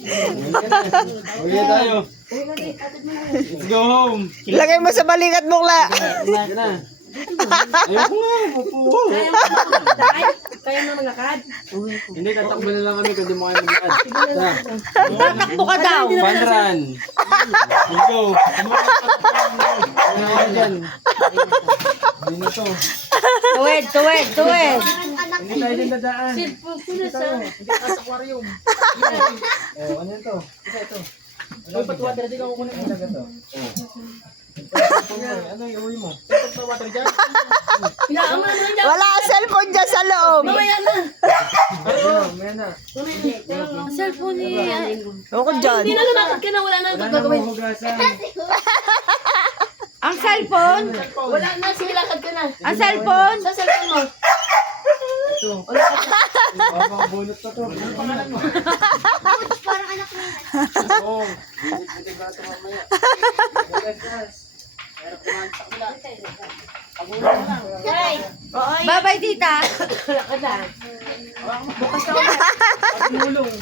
Uwi tayo. Let's go home. Lagay mo sa balikat bukla. Yan na. Ayoko nga, mapuho. Kaya mo maglakad? Hindi, tatakbo na lang kami kung di mo kayo maglakad. Takbo ka daw. Fun run. Let's go. Yan. Hindi na to. Tuwid. Hindi tayo din dadaan. Sino sa? Hindi ka sa aquarium. Oh, ano ito? Ito. Ano pati water dito ako kunin mo talaga to. Ano yung uwi mo? Ito water dyan? Kailangan mo naman dyan. Wala ang cellphone dyan sa loob. Mamaya na. May na. Ang cellphone ni... Ako dyan. Hindi na lumakad ka na. Wala na ito Wala na gagawin. mahugasan. Ang cellphone? Wala na. Sige, lakad ka na. Ang cellphone? Sa cellphone mo. Ito. Mga bunot na to. Ano pangalan mo? Parang anak mo yun. Oo. Hindi ba ito mamaya? Bye-bye, tita. Lakad na. Bukas na ulit. Pagmulong.